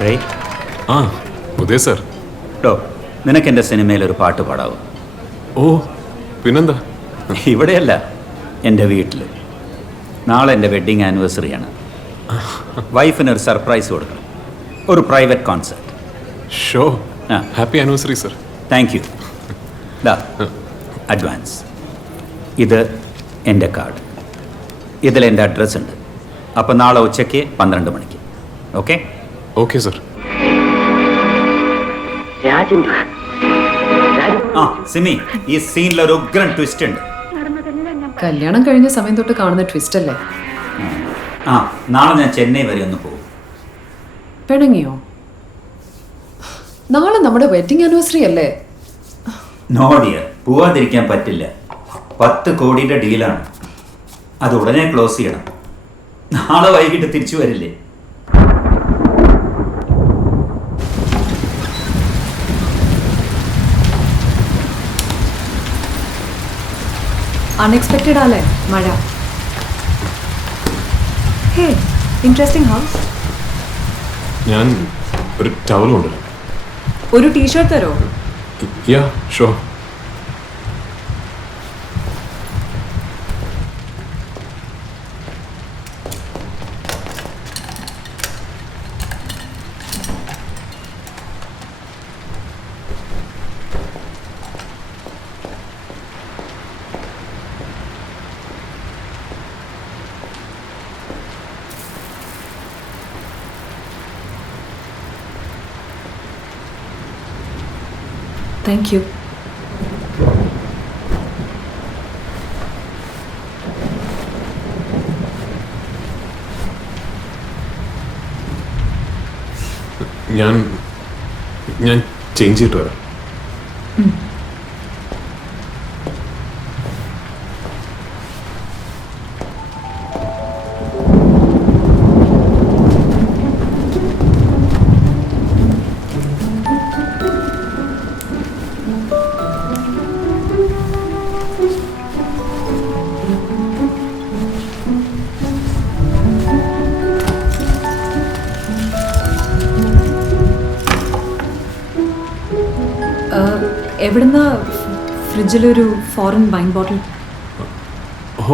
Ray ആ ഉദയ sir. ഡോ, നിനക്കെൻ്റെ സിനിമയിലൊരു പാട്ട് പാടാവും? ഓ പിന്നെന്താ. ഇവിടെയല്ല, എൻ്റെ വീട്ടിൽ. നാളെ എൻ്റെ വെഡ്ഡിങ് ആനിവേഴ്സറിയാണ്. വൈഫിനൊരു സർപ്രൈസ് കൊടുക്കണം, ഒരു പ്രൈവറ്റ് കോൺസേർട്ട്. ഷോ. ആ. Happy anniversary sir. Thank you. ദാ അഡ്വാൻസ്. ഇത് എൻ്റെ കാർഡ്. ഇതിലെൻ്റെ അഡ്രസ്സ് ഉണ്ട്. അപ്പോൾ നാളെ ഉച്ചയ്ക്ക് 12 മണിക്ക്. ഓക്കെ? Okay sir. ആ സിമി, ഈ സീനിലൊരു ഉഗ്രൻ ട്വിസ്റ്റ് ഉണ്ട്. കല്യാണം കഴിഞ്ഞ സമയം തൊട്ട് കാണുന്ന ട്വിസ്റ്റ് അല്ലേ? ആ, നാളെ ഞാൻ ചെന്നൈ വരെ ഒന്ന് പോകും. പിണങ്ങിയോ? നാളെ നമ്മുടെ വെഡിങ് ആനിവേഴ്സറി അല്ലേ? നോ ഡിയർ, പോവാതിരിക്കാൻ പറ്റില്ല. 10 കോടിയുടെ ഡീലാണ്. അത് ഉടനെ ക്ലോസ് ചെയ്യണം. നാളെ വൈകിട്ട് തിരിച്ചു വരില്ലേ? അൺഎക്സ്പെക്റ്റഡ് ആലേ മഴ. ഹേ, ഇൻട്രസ്റ്റിംഗ് ഹൗസ്. ഞാൻ ഒരു ടവൽ കൊണ്ടുവരാം. ഒരു ടീഷർട്ട് തരോ? യാ ഷോ. Thank you. ഞാൻ ചേഞ്ച് ചെയ്തിട്ട് വരാം. എവിടുന്ന ഫ്രിഡ്ജിലൊരു ഫോറിൻ വൈൻ ബോട്ടിൽ?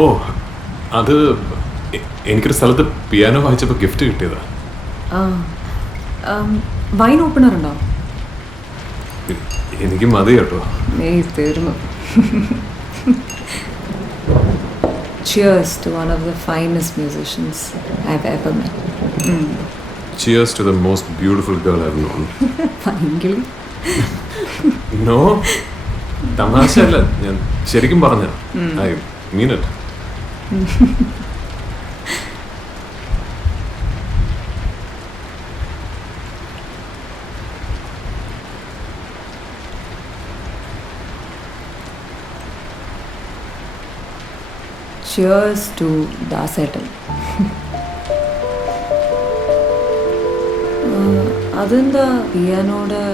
ഓ അത് എനിക്കൊരു സ്ഥലത്ത് പിയാനോ വായിച്ചപ്പോൾ ഗിഫ്റ്റ് കിട്ടിയതാ. വൈൻ ഓപ്പണർ ഉണ്ടോ? എനിക്ക് മതി കേട്ടോ. ഏയ് തീർന്നു. Cheers to one of the finest musicians I've ever met. Cheers to the most beautiful girl I've known. ഭയങ്കര നോ, തമാശയല്ല, ഞാൻ ശരിക്കും പറഞ്ഞ. I mean it. Cheers to ദാസേട്ടൻ. അതെന്താ പിയാനോടെ?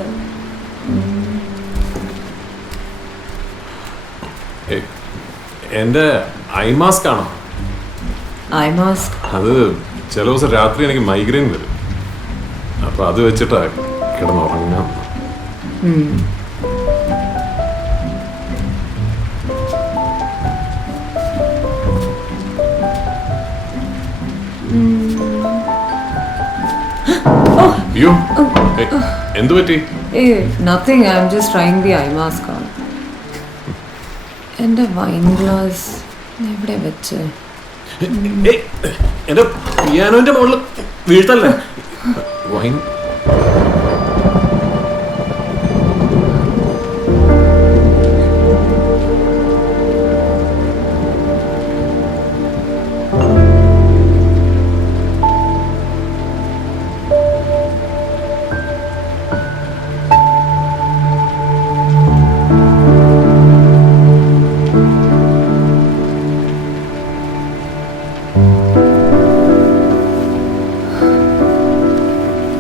എൻ്റെ ഐ മാസ്ക് ആണോ? Eye mask? അത് ചില ദിവസം രാത്രി എനിക്ക് മൈഗ്രെയിൻ വരും. അപ്പൊ അത് വെച്ചിട്ടാ കിടന്നുറങ്ങാം. അയ്യോ, എന്തു പറ്റി? Nothing, I'm just trying the eye mask on. എൻ്റെ വൈൻ ഗ്ലാസ് എവിടെ വെച്ച്? എന്റെ പിയാനോന്റെ മുകളിൽ വീഴ്ത്തല്ലേ wine.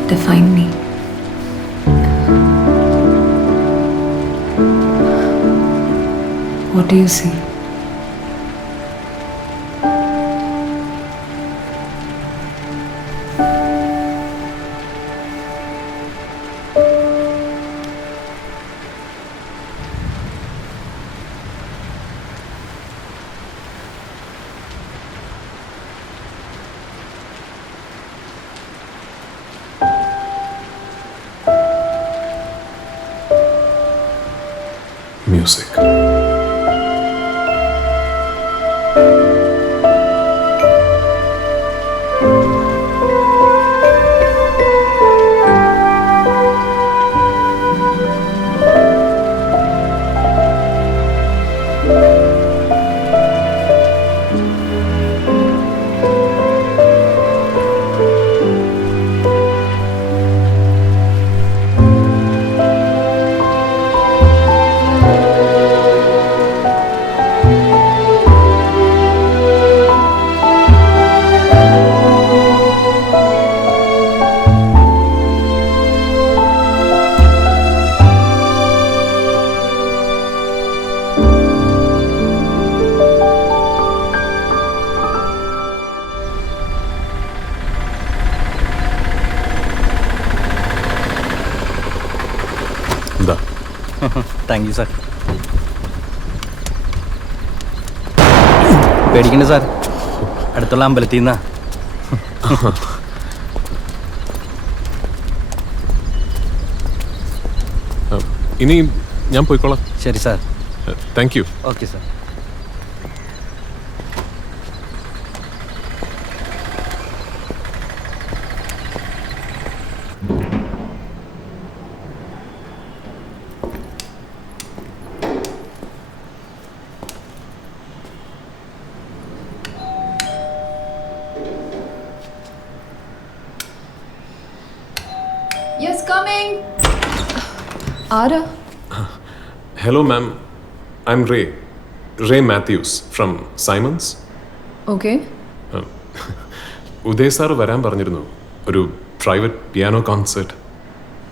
Define me. What do you see? music. എന്താ താങ്ക് യു സാർ. പേടിക്കണ്ട സാർ, അടുത്തുള്ള അമ്പലത്തിൽ നിന്നാ. ഇനി ഞാൻ പോയിക്കോളാം. ശരി sir. Thank you. Okay sir. Yes coming. ആരാ? Hello ma'am, I'm Ray Mathews from Simons. Okay. Uday sir വരാൻ പറഞ്ഞിരുന്നു, ഒരു പ്രൈവറ്റ് പിയാനോ കോൺസേർട്ട്.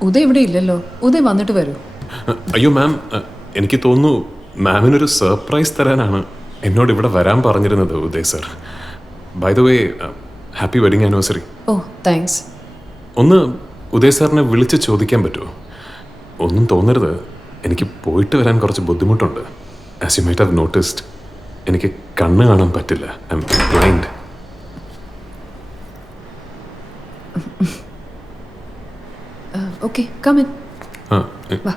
ഉദയ് ഇവിടെ ഇല്ലല്ലോ. ഉദയ് വന്നിട്ട് വരൂ. അയ്യോ മാം, എനിക്ക് തോന്നുന്നു മാമിനൊരു സർപ്രൈസ് തരാനാണ് എന്നോട് ഇവിടെ വരാൻ പറഞ്ഞിരുന്നത് Uday sir. By the way, happy wedding anniversary. Oh thanks. ഒന്ന് ഉദയ് സാറിനെ വിളിച്ച് ചോദിക്കാൻ പറ്റുമോ? ഒന്നും തോന്നരുത്, എനിക്ക് പോയിട്ട് വരാൻ കുറച്ച് ബുദ്ധിമുട്ടുണ്ട്. As you might have noticed, എനിക്ക് കണ്ണ് കാണാൻ പറ്റില്ല. I'm blind. Okay, come in. വാ.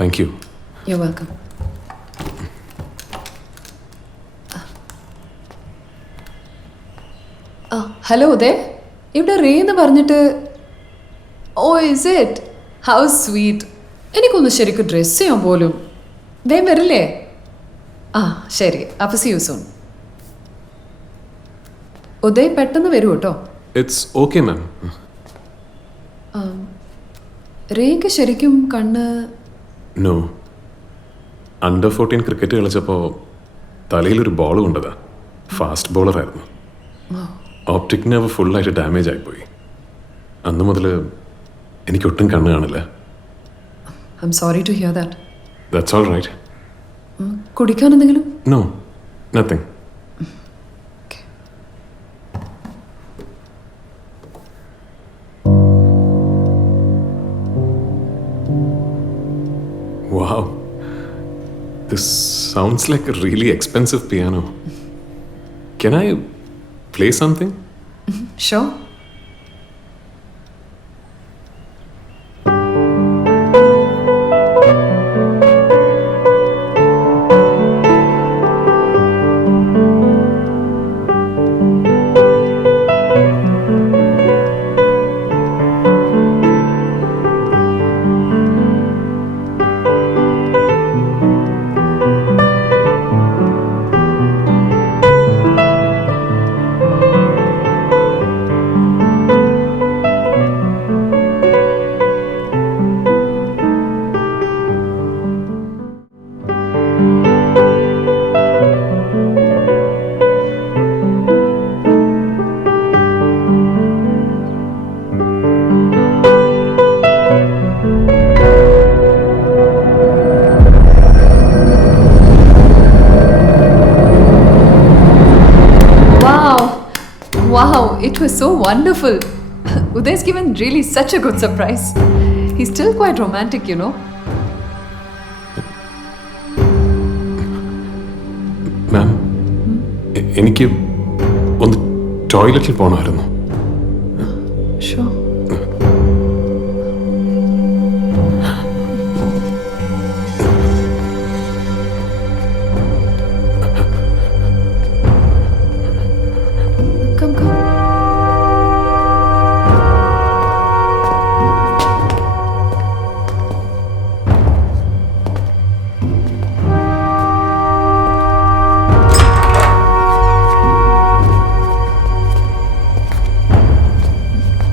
Thank you. You welcome. Hello Uday, ഇവിടെ റേ എന്ന് പറഞ്ഞിട്ട്. Oh is it? How sweet. എനിക്കൊന്ന് ശരിക്കും ഡ്രസ് ചെയ്യാൻ പോലും. വേം വരില്ലേ? ആ ശരി, അപ്പോൾ സീ യു സൂൺ. ഉദയ് പെട്ടെന്ന് വരൂ കേട്ടോ. It's okay ma'am. റേക്ക് ശരിക്കും കണ്ണ്. നോ, അണ്ടർ 14 ക്രിക്കറ്റ് കളിച്ചപ്പോൾ തലയിലൊരു ബോൾ കൊണ്ടതാ. ഫാസ്റ്റ് ബോളറായിരുന്നു. ഓപ്റ്റിക് നെർവ് ഫുള്ളായിട്ട് ഡാമേജ് ആയിപ്പോയി. അന്ന് മുതൽ എനിക്കൊട്ടും കണ്ണ് കാണില്ല. I'm sorry to hear that. That's all right. കുടിക്കാൻ എന്തെങ്കിലും? No, nothing. Wow, this sounds like a really expensive piano. Can I play something? Sure. Wow, it was so wonderful. Uday's given really such a good surprise. He's still quite romantic, you know. മാം, എനിക്ക് ഒന്ന് ടോയ്ലറ്റിൽ പോകണമായിരുന്നു. Sure. Come, come.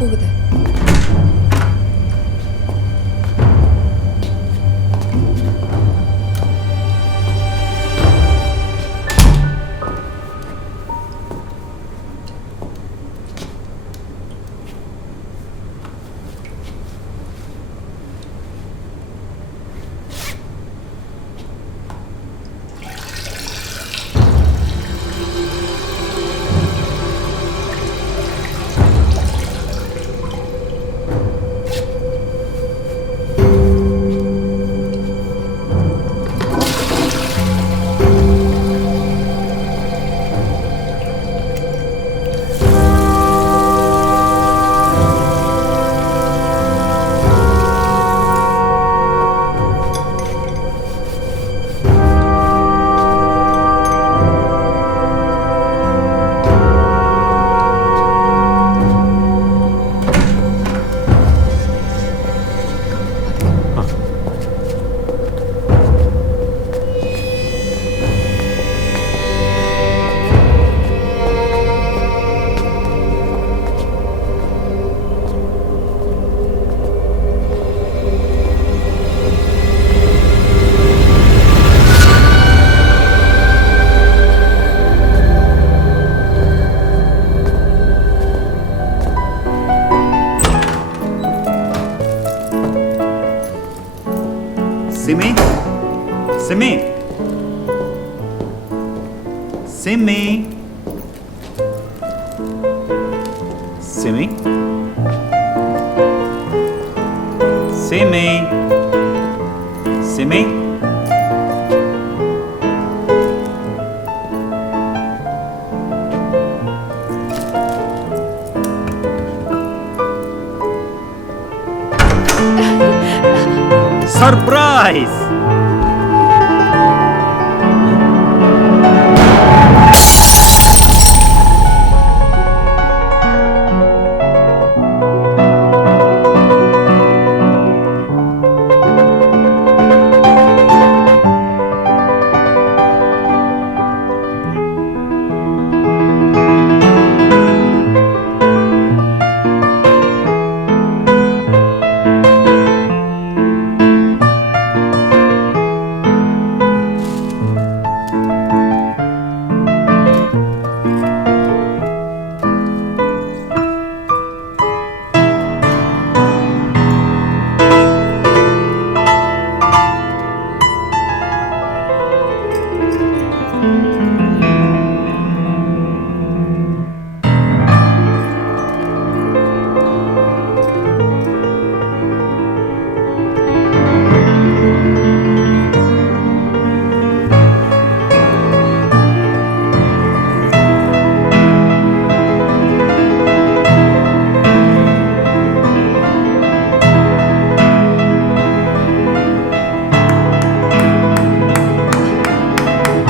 Over there. Simi? Simi? Simi? Simi? Simi? Simi? Surprise!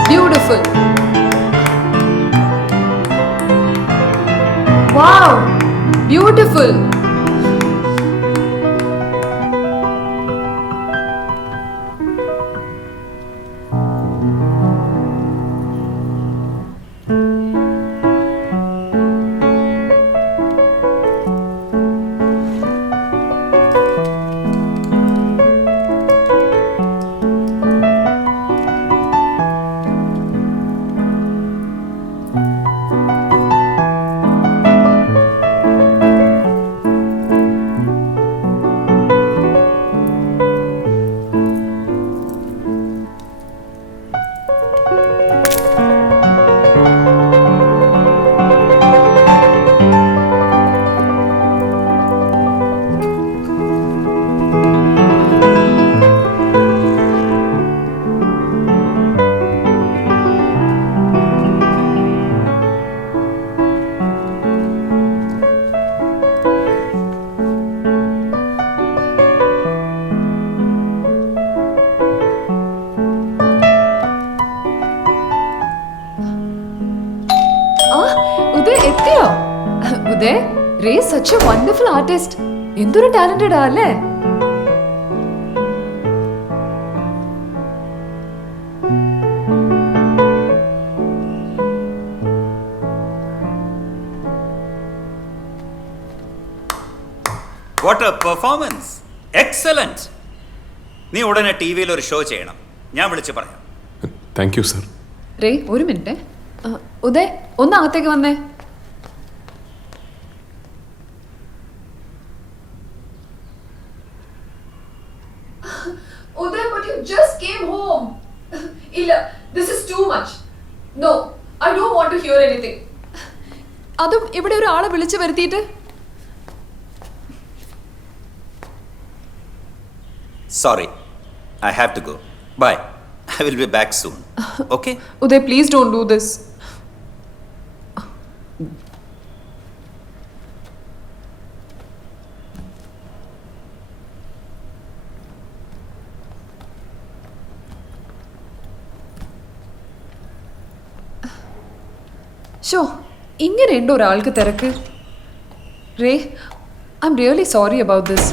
Beautiful. Wow. Beautiful. Uday, Ray such a wonderful artist. എന്തൊരു talented അല്ലേ? What a performance, excellent. നീ ഉടനെ T വിയിൽ ഒരു ഷോ ചെയ്യണം, ഞാൻ വിളിച്ച് പറയാം. Thank you sir. റേ ഒരു മിനിറ്റ്. ഉദയ് ഒന്ന് അകത്തേക്ക് വന്നേ. Uday, but you just came home. Illa, this is too much. No, I don't want to hear anything. അതും ഇവിടെ ഒരു ആളെ വിളിച്ചു വരുത്തിയിട്ട്. Sorry, I have to go. Bye. I will be back soon. Okay? Uday, please don't do this. ഷോ, ഇങ്ങനെയുണ്ടോ ഒരാൾക്ക് തിരക്ക്? Ray, I'm really sorry about this.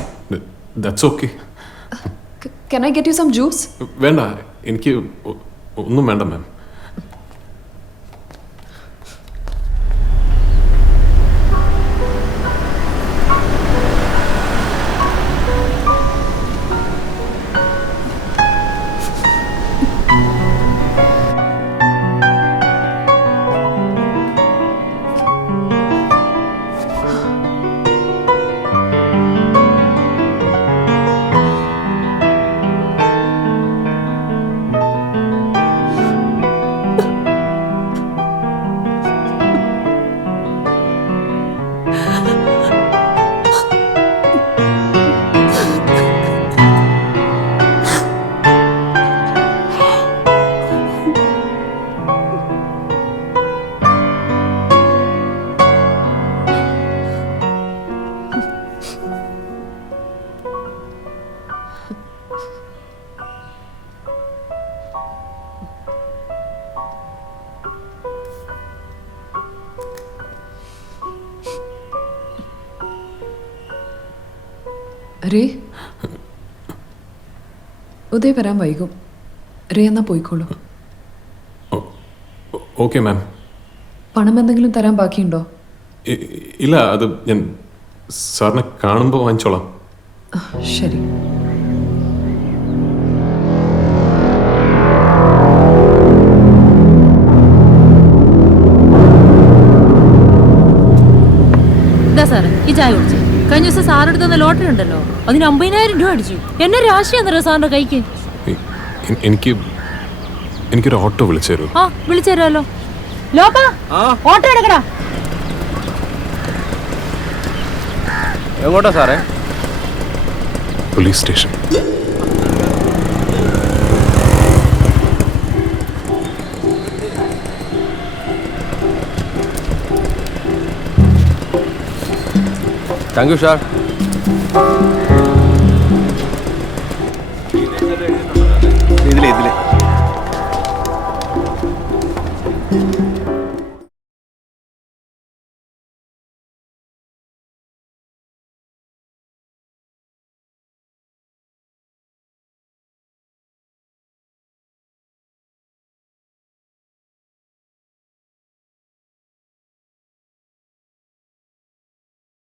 That's okay. Can I get you some juice? വേണ്ട, എനിക്ക് ഒന്നും വേണ്ട മാം. Ray, Uday വരാൻ വൈകും. റേ എന്നാ പോയിക്കോളൂ. Okay ma'am. പണം എന്തെങ്കിലും തരാൻ ബാക്കിയുണ്ടോ? ഇല്ല, അത് ഞാൻ സാറിനെ കാണുമ്പോൾ വാങ്ങിച്ചോളാം. ശരി. സാറേ ഈ ചായ കുടിച്ചു. കഴിഞ്ഞ ദിവസം സാറെടുത്ത് തന്ന ലോട്ടറി ഉണ്ടല്ലോ, അതിന് 50,000 രൂപ അടിച്ചു. എന്നെ രാശിയാന്നറിയോ സാറിന്റെ കൈക്ക്? എനിക്കൊരു ഓട്ടോ വിളിച്ചു തരൂ. ആ വിളിച്ചു തരാമല്ലോ. ലോപ്പാ, ഓട്ടോ എടുക്കടാ. എങ്ങോട്ടാ സാറേ? Police station. Thank you sir.